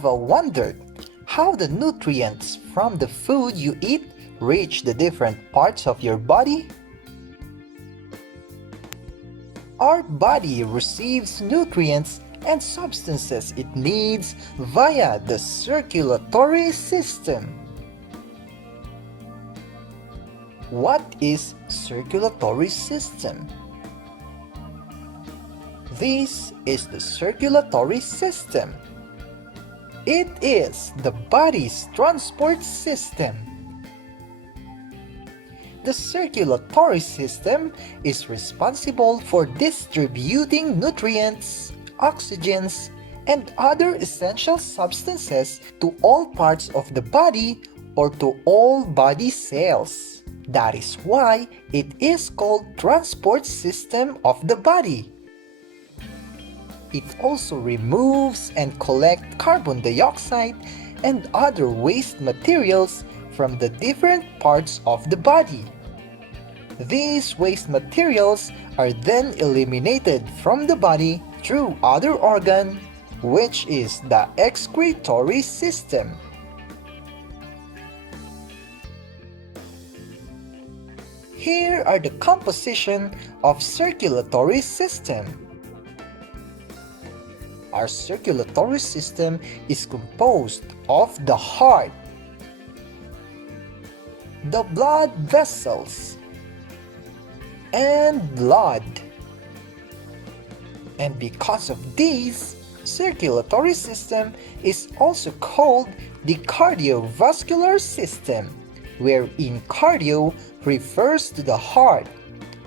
Ever wondered how the nutrients from the food you eat reach the different parts of your body? Our body receives nutrients and substances it needs via the circulatory system. What is circulatory system? This is the circulatory system. It is the body's transport system. The circulatory system is responsible for distributing nutrients, oxygens, and other essential substances to all parts of the body or to all body cells. That is why it is called transport system of the body. It also removes and collects carbon dioxide and other waste materials from the different parts of the body. These waste materials are then eliminated from the body through other organ, which is the excretory system. Here are the composition of circulatory system. Our circulatory system is composed of the heart, the blood vessels, and blood. And because of these, circulatory system is also called the cardiovascular system, wherein cardio refers to the heart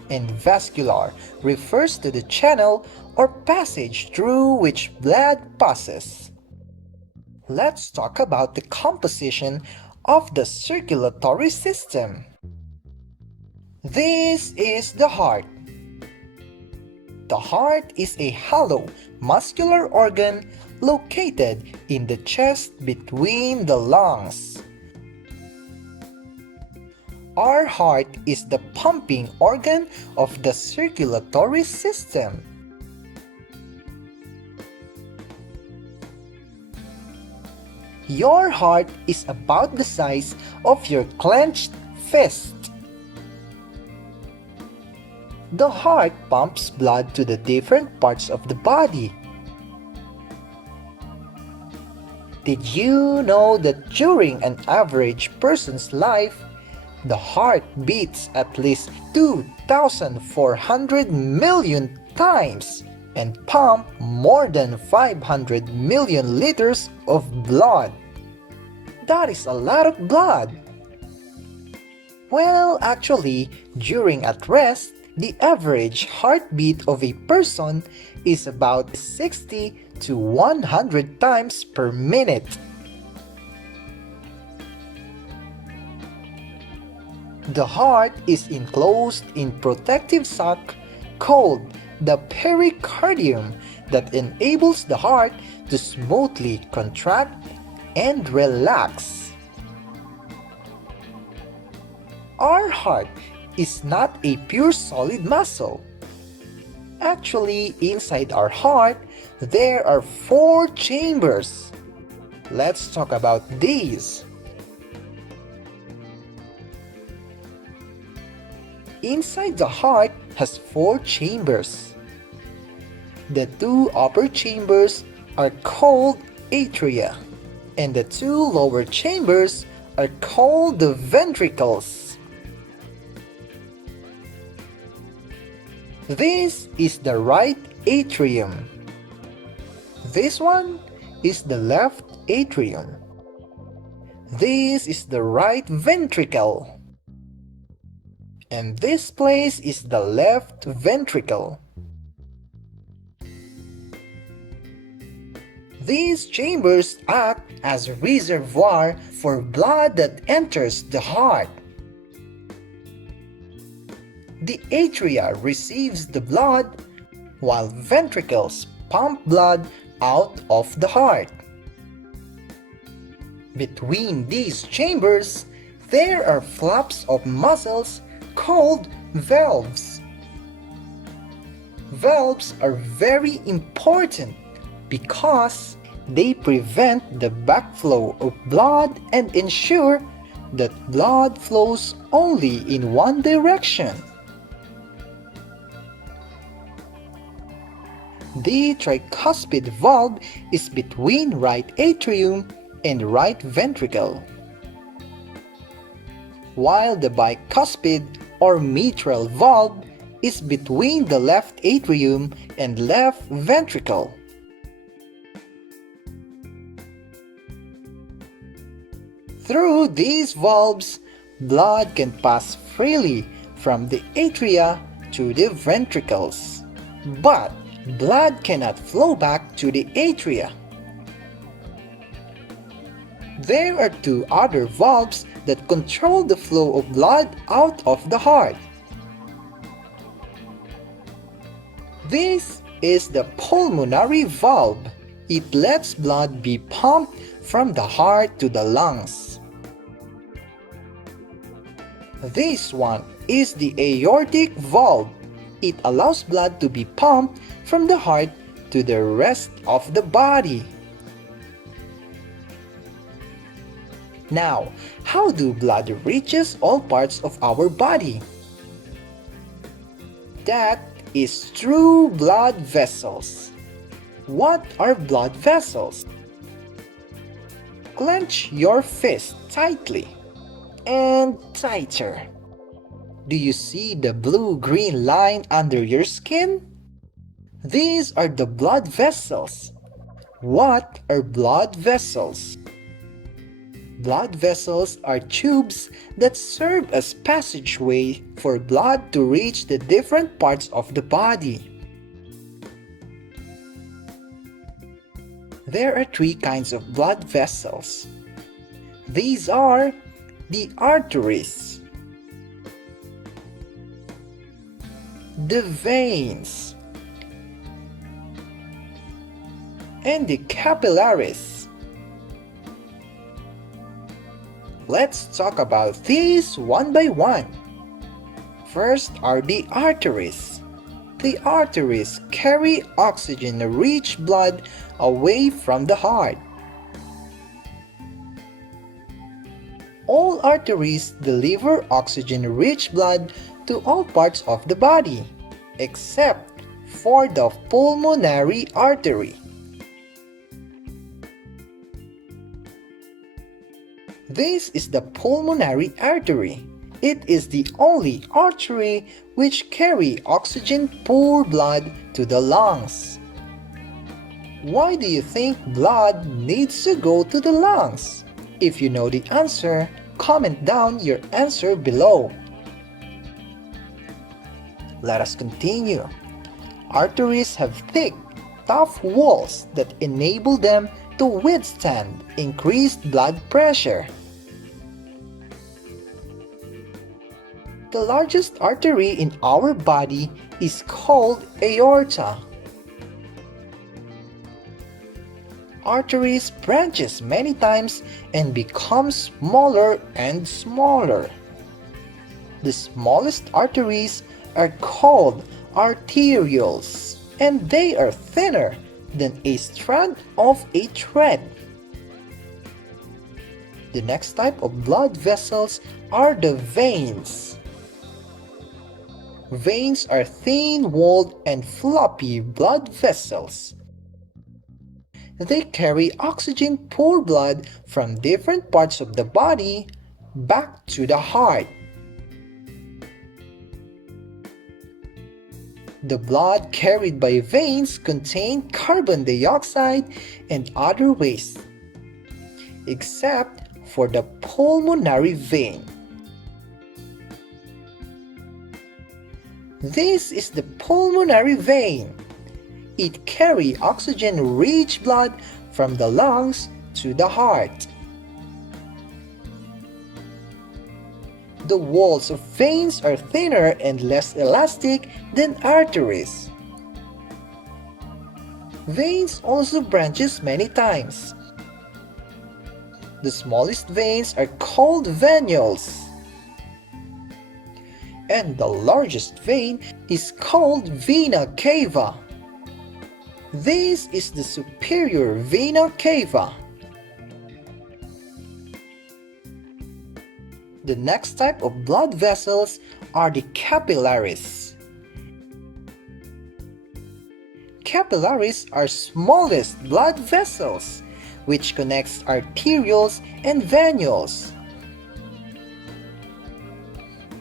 and vascular refers to the channel or passage through which blood passes. Let's talk about the composition of the circulatory system. This is the heart. The heart is a hollow muscular organ located in the chest between the lungs. Our heart is the pumping organ of the circulatory system. Your heart is about the size of your clenched fist. The heart pumps blood to the different parts of the body. Did you know that during an average person's life, the heart beats at least 2,400 million times and pumps more than 500 million liters of blood? That is a lot of blood. Well, actually, during at rest, the average heartbeat of a person is about 60 to 100 times per minute. The heart is enclosed in protective sac called the pericardium that enables the heart to smoothly contract and relax. Our heart is not a pure solid muscle. Actually, inside our heart, there are 4 chambers. Let's talk about these. Inside the heart has 4 chambers. The 2 upper chambers are called atria, and the 2 lower chambers are called the ventricles. This is the right atrium. This one is the left atrium. This is the right ventricle. And this place is the left ventricle. These chambers act as a reservoir for blood that enters the heart. The atria receives the blood, while ventricles pump blood out of the heart. Between these chambers, there are flaps of muscles called valves. Valves are very important because They prevent the backflow of blood and ensure that blood flows only in one direction. The tricuspid valve is between right atrium and right ventricle, while the bicuspid or mitral valve is between the left atrium and left ventricle. Through these valves, blood can pass freely from the atria to the ventricles, but blood cannot flow back to the atria. There are two other valves that control the flow of blood out of the heart. This is the pulmonary valve. It lets blood be pumped from the heart to the lungs. This one is the aortic valve. It allows blood to be pumped from the heart to the rest of the body. Now, how do blood reaches all parts of our body? That is through blood vessels. What are blood vessels? Clench your fist tightly and tighter. Do you see the blue-green line under your skin? These are the blood vessels. What are blood vessels? Blood vessels are tubes that serve as passageway for blood to reach the different parts of the body. There are three kinds of blood vessels. These are the arteries, the veins, and the capillaries. Let's talk about these one by one. First are the arteries. The arteries carry oxygen-rich blood away from the heart. All arteries deliver oxygen-rich blood to all parts of the body, except for the pulmonary artery. This is the pulmonary artery. It is the only artery which carry oxygen-poor blood to the lungs. Why do you think blood needs to go to the lungs? If you know the answer, comment down your answer below. Let us continue. Arteries have thick, tough walls that enable them to withstand increased blood pressure. The largest artery in our body is called aorta. Arteries branches many times and become smaller and smaller. The smallest arteries are called arterioles, and they are thinner than a strand of a thread. The next type of blood vessels are the veins. Veins are thin-walled and floppy blood vessels. They carry oxygen-poor blood from different parts of the body back to the heart. The blood carried by veins contain carbon dioxide and other waste, except for the pulmonary vein. This is the pulmonary vein. It carries oxygen-rich blood from the lungs to the heart. The walls of veins are thinner and less elastic than arteries. Veins also branches many times. The smallest veins are called venules, and the largest vein is called vena cava. This is the superior vena cava. The next type of blood vessels are the capillaries. Capillaries are smallest blood vessels which connects arterioles and venules.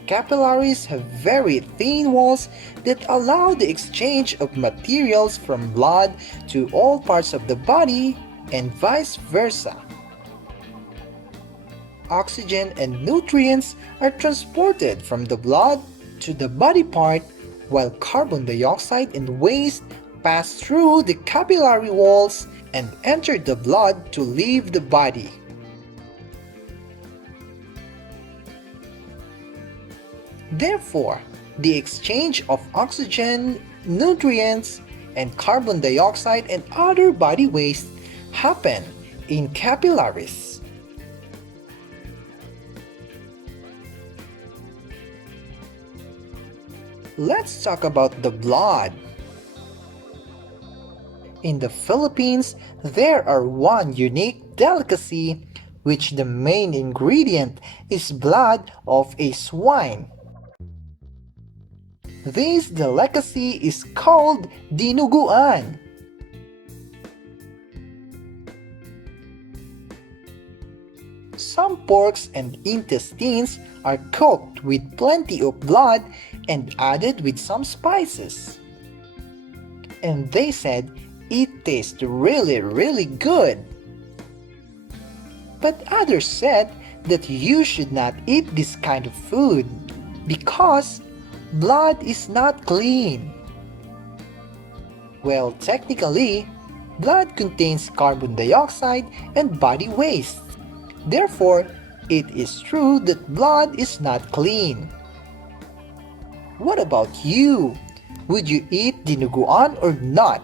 Capillaries have very thin walls that allow the exchange of materials from blood to all parts of the body and vice versa. Oxygen and nutrients are transported from the blood to the body part, while carbon dioxide and waste pass through the capillary walls and enter the blood to leave the body. Therefore, the exchange of oxygen, nutrients, and carbon dioxide and other body waste happen in capillaries. Let's talk about the blood. In the Philippines, there are one unique delicacy, which the main ingredient is blood of a swine. This delicacy is called dinuguan. Some porks and intestines are cooked with plenty of blood and added with some spices. And they said it tastes really good. But others said that you should not eat this kind of food because blood is not clean. Well, technically, blood contains carbon dioxide and body waste. Therefore, it is true that blood is not clean. What about you? Would you eat dinuguan or not?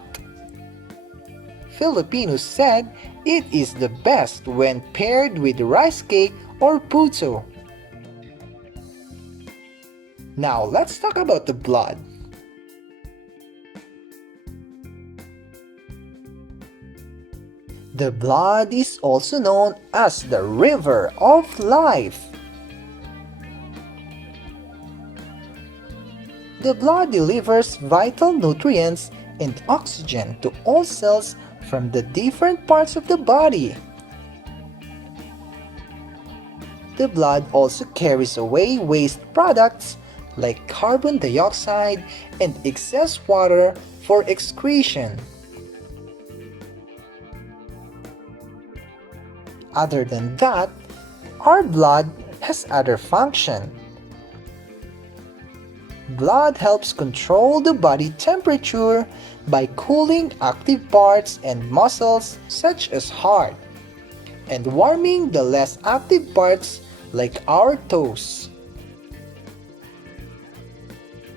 Filipinos said it is the best when paired with rice cake or puto. Now let's talk about the blood. The blood is also known as the river of life. The blood delivers vital nutrients and oxygen to all cells from the different parts of the body. The blood also carries away waste products like carbon dioxide and excess water for excretion. Other than that, our blood has other function. Blood helps control the body temperature by cooling active parts and muscles such as heart, and warming the less active parts like our toes.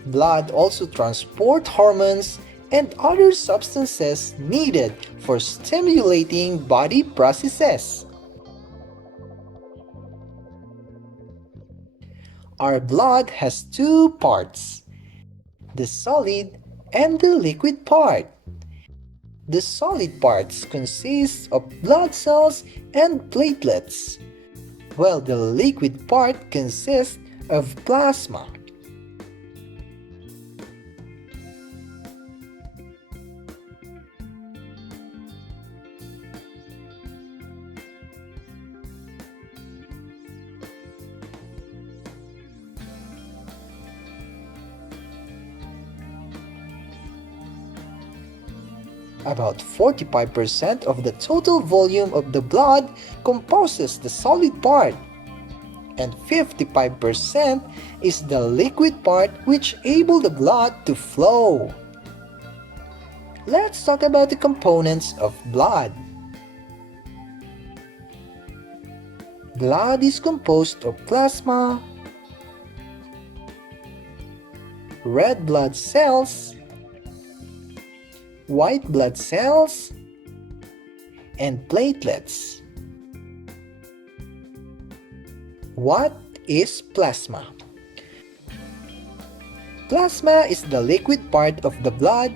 Blood also transports hormones and other substances needed for stimulating body processes. Our blood has two parts, the solid and the liquid part. The solid parts consist of blood cells and platelets, while the liquid part consists of plasma. About 45% of the total volume of the blood composes the solid part, and 55% is the liquid part which able the blood to flow. Let's talk about the components of blood. Blood is composed of plasma, red blood cells, white blood cells, and platelets. What is plasma? Plasma is the liquid part of the blood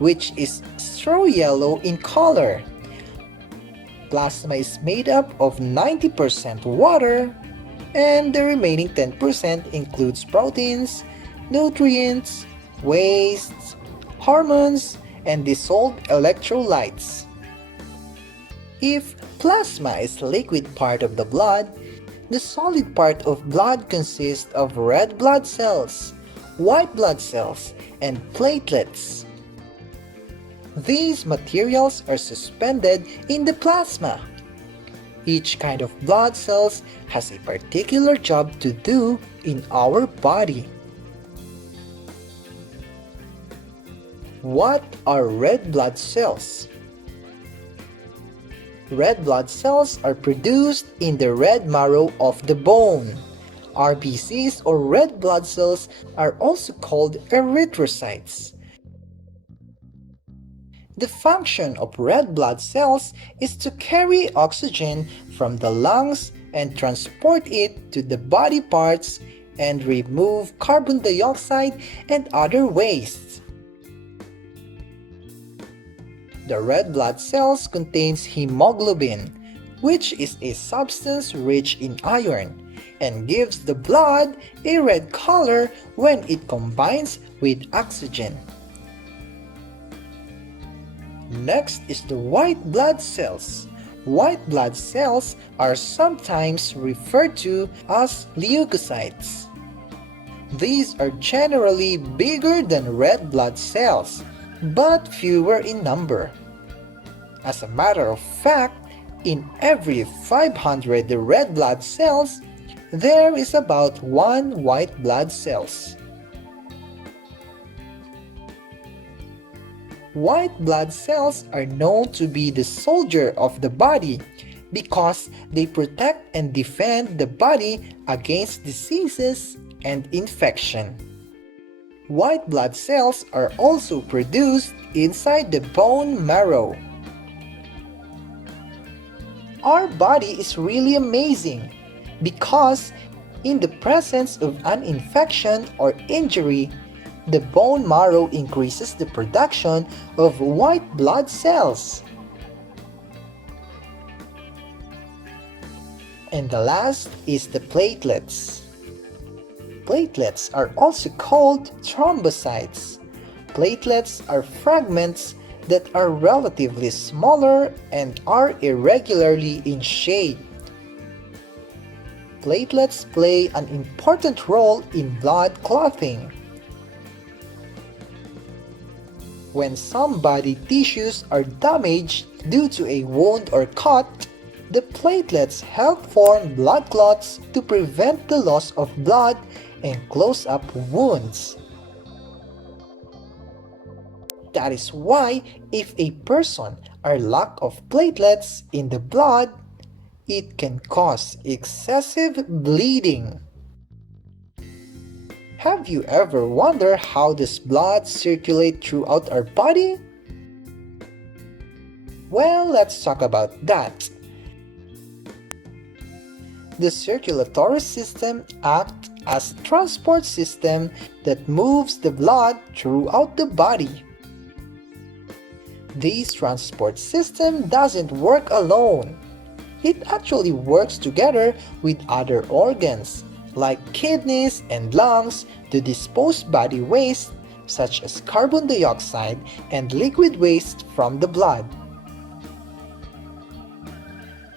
which is straw yellow in color. Plasma is made up of 90% water, and the remaining 10% includes proteins, nutrients, wastes, hormones, and dissolved electrolytes. If plasma is the liquid part of the blood, the solid part of blood consists of red blood cells, white blood cells, and platelets. These materials are suspended in the plasma. Each kind of blood cells has a particular job to do in our body. What are red blood cells? Red blood cells are produced in the red marrow of the bone. RBCs or red blood cells are also called erythrocytes. The function of red blood cells is to carry oxygen from the lungs and transport it to the body parts and remove carbon dioxide and other wastes. The red blood cells contains hemoglobin, which is a substance rich in iron, and gives the blood a red color when it combines with oxygen. Next is the white blood cells. White blood cells are sometimes referred to as leukocytes. These are generally bigger than red blood cells, but fewer in number. As a matter of fact, in every 500 red blood cells, there is about 1 white blood cells. White blood cells are known to be the soldier of the body because they protect and defend the body against diseases and infection. White blood cells are also produced inside the bone marrow. Our body is really amazing because in the presence of an infection or injury, the bone marrow increases the production of white blood cells. And the last is the platelets. Platelets are also called thrombocytes. Platelets are fragments that are relatively smaller and are irregularly in shape. Platelets play an important role in blood clotting. When some body tissues are damaged due to a wound or cut, the platelets help form blood clots to prevent the loss of blood and close up wounds. That is why if a person are lack of platelets in the blood, it can cause excessive bleeding. Have you ever wondered how does blood circulate throughout our body? Well, let's talk about that. The circulatory system acts as a transport system that moves the blood throughout the body. This transport system doesn't work alone. It actually works together with other organs, like kidneys and lungs, to dispose body waste such as carbon dioxide and liquid waste from the blood.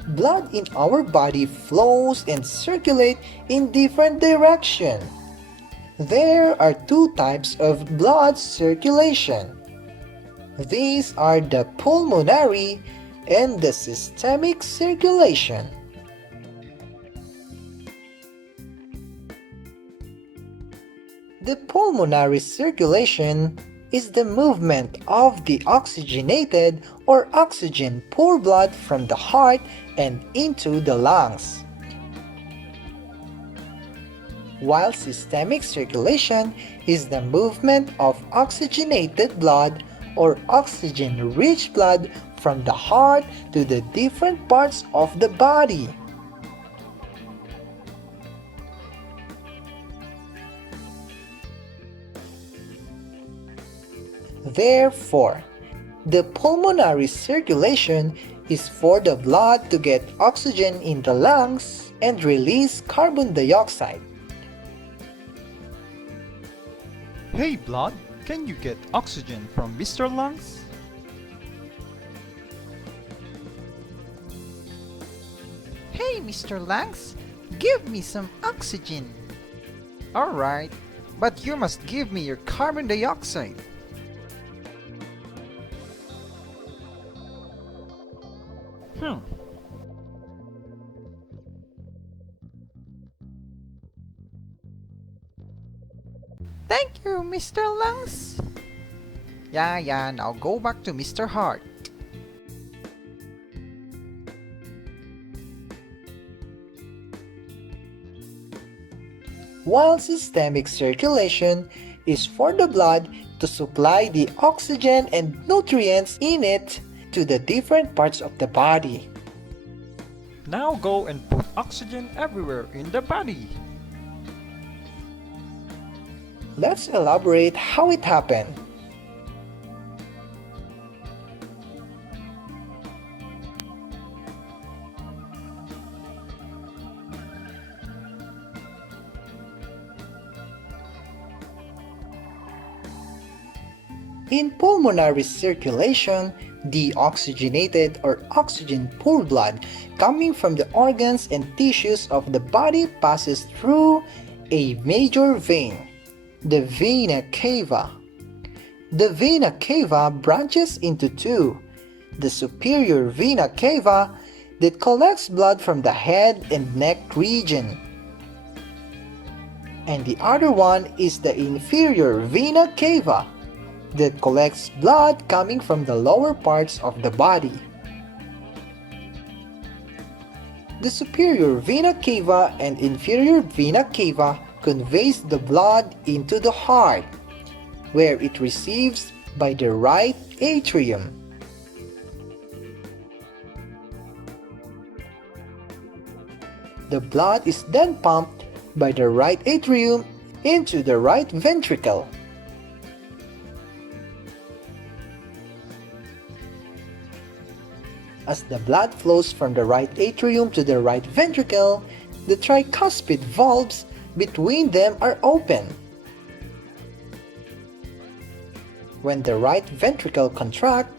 Blood in our body flows and circulates in different directions. There are two types of blood circulation. These are the pulmonary and the systemic circulation. The pulmonary circulation is the movement of the oxygenated or oxygen-poor blood from the heart and into the lungs. While systemic circulation is the movement of oxygenated blood or oxygen-rich blood from the heart to the different parts of the body. Therefore, the pulmonary circulation is for the blood to get oxygen in the lungs and release carbon dioxide. Hey blood, can you get oxygen from Mr. Lungs? Hey, Mr. Lungs, give me some oxygen. Alright, but you must give me your carbon dioxide. Thank you, Mr. Lungs. Yeah, now go back to Mr. Heart. While systemic circulation is for the blood to supply the oxygen and nutrients in it to the different parts of the body. Now go and put oxygen everywhere in the body. Let's elaborate how it happened. In pulmonary circulation, deoxygenated or oxygen-poor blood coming from the organs and tissues of the body passes through a major vein, the vena cava. The vena cava branches into two: the superior vena cava that collects blood from the head and neck region, and the other one is the inferior vena cava that collects blood coming from the lower parts of the body. The superior vena cava and inferior vena cava conveys the blood into the heart, where it receives by the right atrium. The blood is then pumped by the right atrium into the right ventricle. As the blood flows from the right atrium to the right ventricle, the tricuspid valves between them are open. When the right ventricle contracts,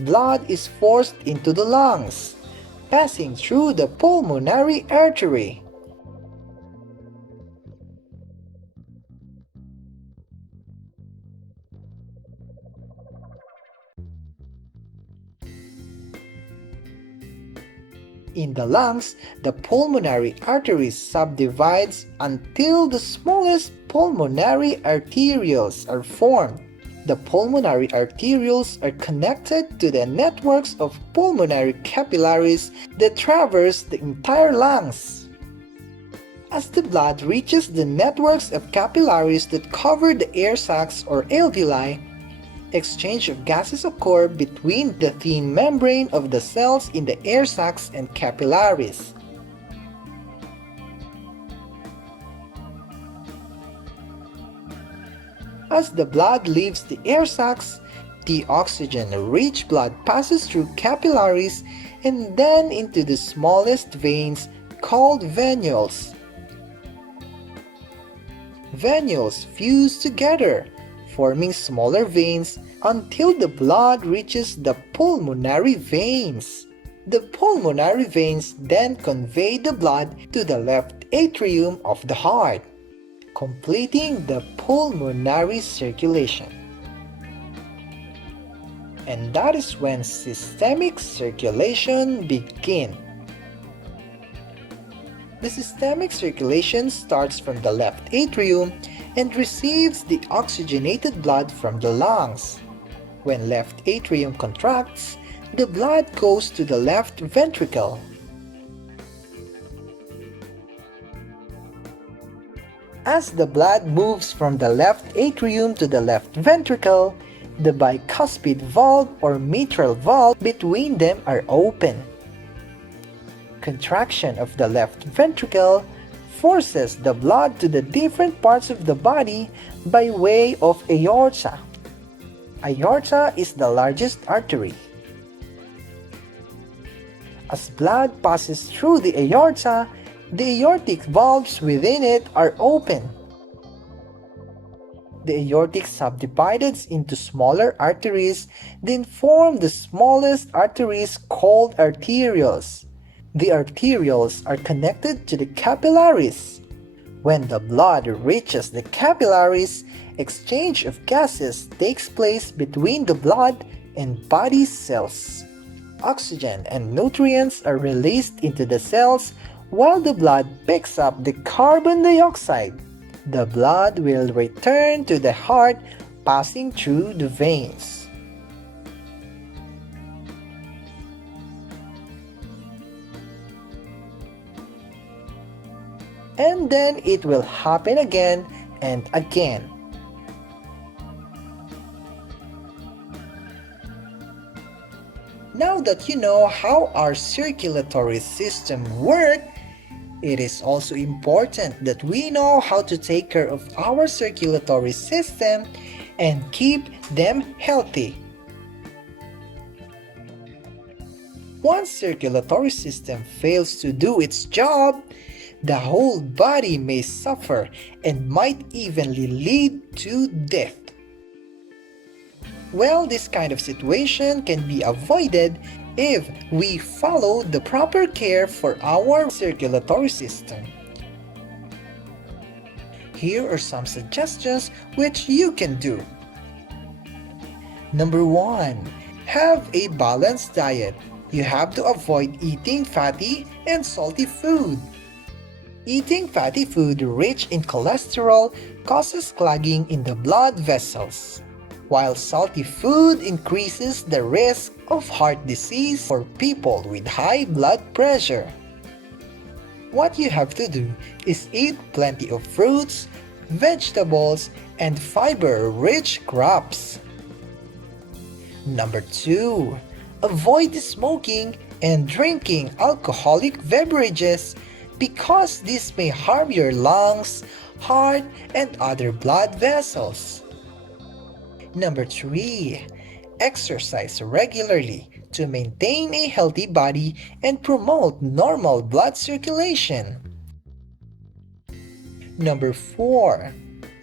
blood is forced into the lungs, passing through the pulmonary artery. In the lungs, the pulmonary artery subdivides until the smallest pulmonary arterioles are formed. The pulmonary arterioles are connected to the networks of pulmonary capillaries that traverse the entire lungs. As the blood reaches the networks of capillaries that cover the air sacs or alveoli, exchange of gases occur between the thin membrane of the cells in the air sacs and capillaries. As the blood leaves the air sacs, the oxygen-rich blood passes through capillaries and then into the smallest veins called venules. Venules fuse together, forming smaller veins until the blood reaches the pulmonary veins. The pulmonary veins then convey the blood to the left atrium of the heart, completing the pulmonary circulation. And that is when systemic circulation begins. The systemic circulation starts from the left atrium and receives the oxygenated blood from the lungs. When left atrium contracts, the blood goes to the left ventricle. As the blood moves from the left atrium to the left ventricle, the bicuspid valve or mitral valve between them are open. Contraction of the left ventricle forces the blood to the different parts of the body by way of aorta. Aorta is the largest artery. As blood passes through the aorta, the aortic valves within it are open. The aortic subdivides into smaller arteries, then form the smallest arteries called arterioles. The arterioles are connected to the capillaries. When the blood reaches the capillaries, exchange of gases takes place between the blood and body cells. Oxygen and nutrients are released into the cells while the blood picks up the carbon dioxide. The blood will return to the heart passing through the veins. And then it will happen again and again. Now that you know how our circulatory system works, it is also important that we know how to take care of our circulatory system and keep them healthy. Once circulatory system fails to do its job, the whole body may suffer and might even lead to death. Well, this kind of situation can be avoided if we follow the proper care for our circulatory system. Here are some suggestions which you can do. Number 1. Have a balanced diet. You have to avoid eating fatty and salty food. Eating fatty food rich in cholesterol causes clogging in the blood vessels, while salty food increases the risk of heart disease for people with high blood pressure. What you have to do is eat plenty of fruits, vegetables, and fiber-rich crops. Number 2. Avoid smoking and drinking alcoholic beverages because this may harm your lungs, heart, and other blood vessels. Number 3. Exercise regularly to maintain a healthy body and promote normal blood circulation. Number 4.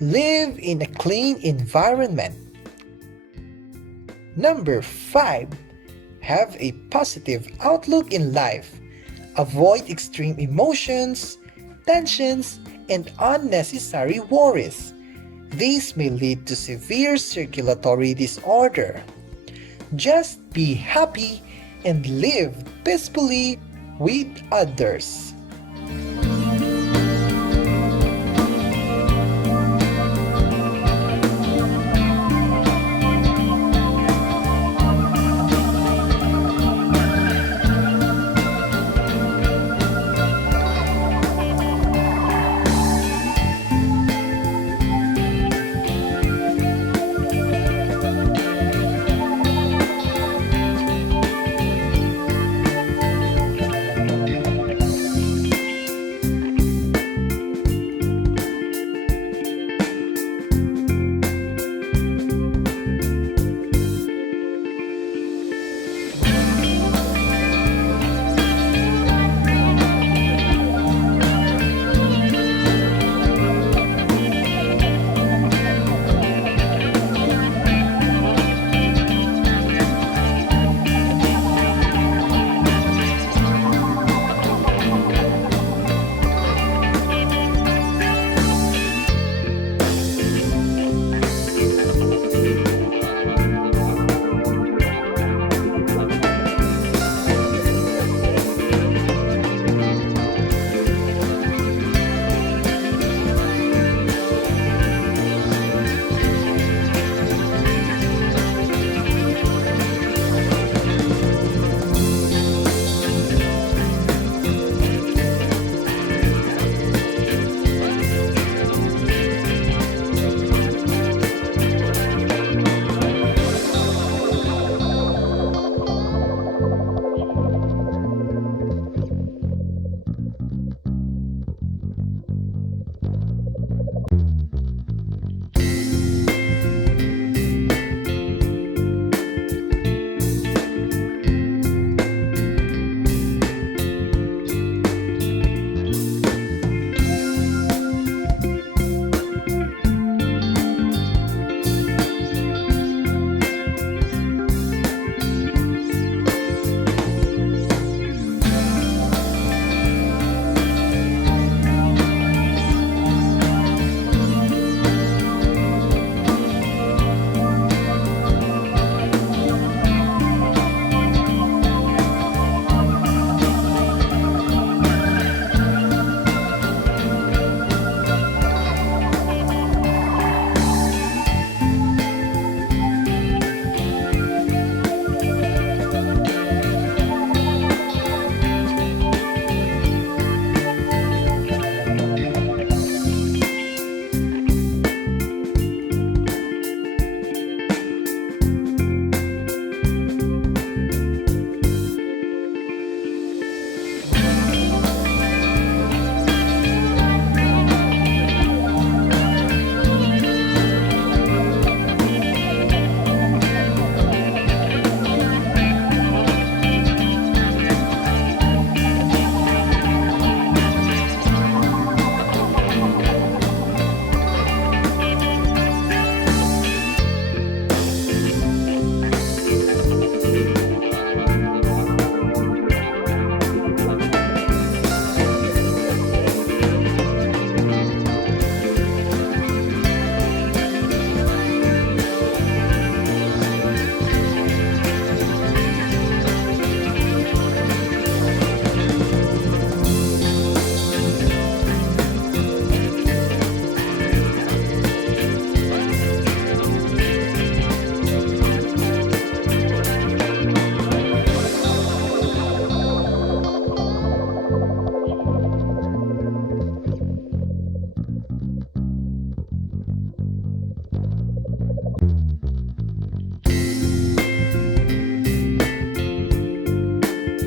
Live in a clean environment. Number 5. Have a positive outlook in life. Avoid extreme emotions, tensions, and unnecessary worries. These may lead to severe circulatory disorder. Just be happy and live peacefully with others.